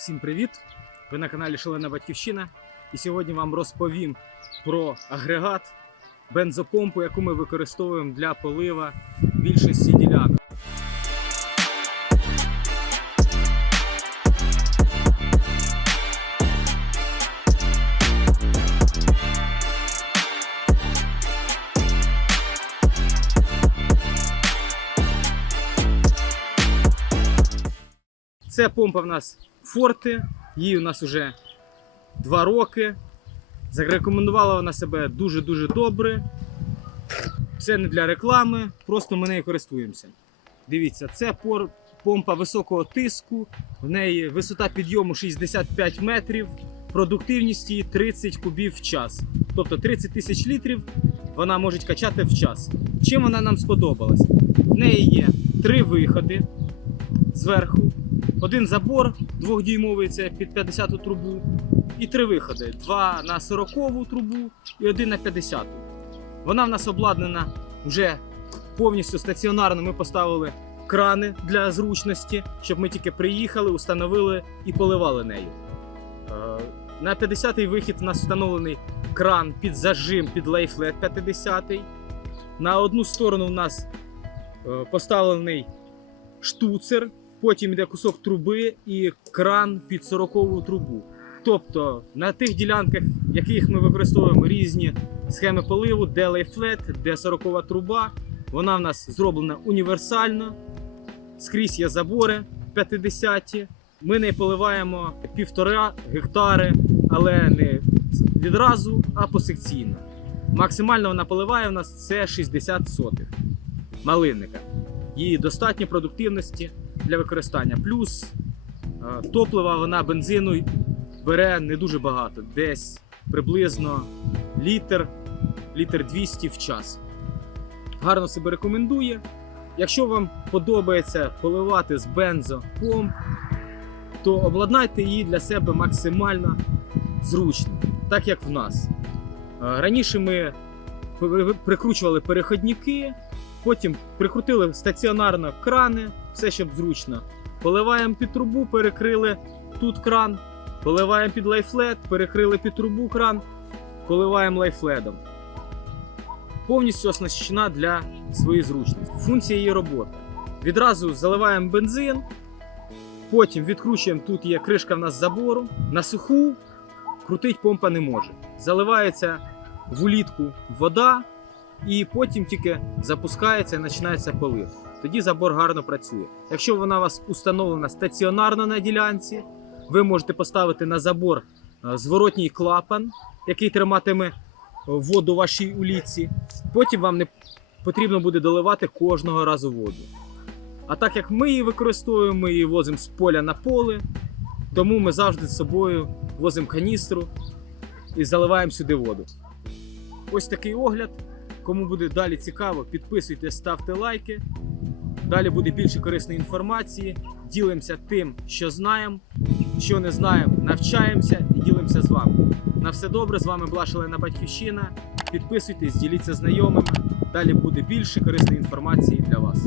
Всім привіт! Ви на каналі Шалена Батьківщина. І сьогодні вам розповім про агрегат, бензопомпу, яку ми використовуємо для полива більшості ділянок. Це помпа в нас Форте, їй у нас вже 2 роки. Зарекомендувала вона себе дуже-дуже добре. Це не для реклами, просто ми нею користуємося. Дивіться, це помпа високого тиску, в неї висота підйому 65 метрів, продуктивність її 30 кубів в час. Тобто 30 тисяч літрів вона може качати в час. Чим вона нам сподобалась? В неї є три виходи зверху, один забор двохдюймовий, це під 50-ту трубу, і три виходи: два на 40-ву трубу і один на 50-ту. Вона в нас обладнана вже повністю стаціонарно. Ми поставили крани для зручності, щоб ми тільки приїхали, установили і поливали нею. Е, На 50-й вихід у нас встановлений кран під зажим під лейфлет 50-й. На одну сторону у нас е, поставлений штуцер, потім йде кусок труби і кран під 40-ву трубу. Тобто на тих ділянках, яких ми використовуємо різні схеми поливу, де лейфлет, де 40 труба, вона в нас зроблена універсально. Скрізь є забори 50-ті. Ми не поливаємо півтора гектари, але не відразу, а посекційно. Максимально вона поливає в нас це 60 сотих малинника. Її достатньо продуктивності для використання. Плюс е, топлива вона бензину бере не дуже багато, десь приблизно літр, літр 200 в час. Гарно себе рекомендує. Якщо вам подобається поливати з бензопомп, то обладнайте її для себе максимально зручно, так як в нас. Е, Раніше ми прикручували переходники, потім прикрутили стаціонарно крани, все щоб зручно. Поливаємо під трубу, перекрили тут кран, поливаємо під лайфлет, перекрили під трубу кран, поливаємо лайфледом. Повністю оснащена для своєї зручності. Функція її роботи. Відразу заливаємо бензин, потім відкручуємо, тут є кришка в нас забору. На суху крутить помпа не може. Заливається в улітку вода, і потім тільки запускається і починається полив. Тоді забор гарно працює. Якщо вона у вас установлена стаціонарно на ділянці, ви можете поставити на забор е, зворотній клапан, який триматиме е, воду в вашій улітці. Потім вам не потрібно буде доливати кожного разу воду. А так як ми її використовуємо, ми її возимо з поля на поле, тому ми завжди з собою возимо каністру і заливаємо сюди воду. Ось такий огляд. Кому буде далі цікаво, підписуйтесь, ставте лайки. Далі буде більше корисної інформації. Ділимося тим, що знаємо, що не знаємо, навчаємося і ділимося з вами. На все добре, з вами була Шалена Батьківщина. Підписуйтесь, діліться знайомими. Далі буде більше корисної інформації для вас.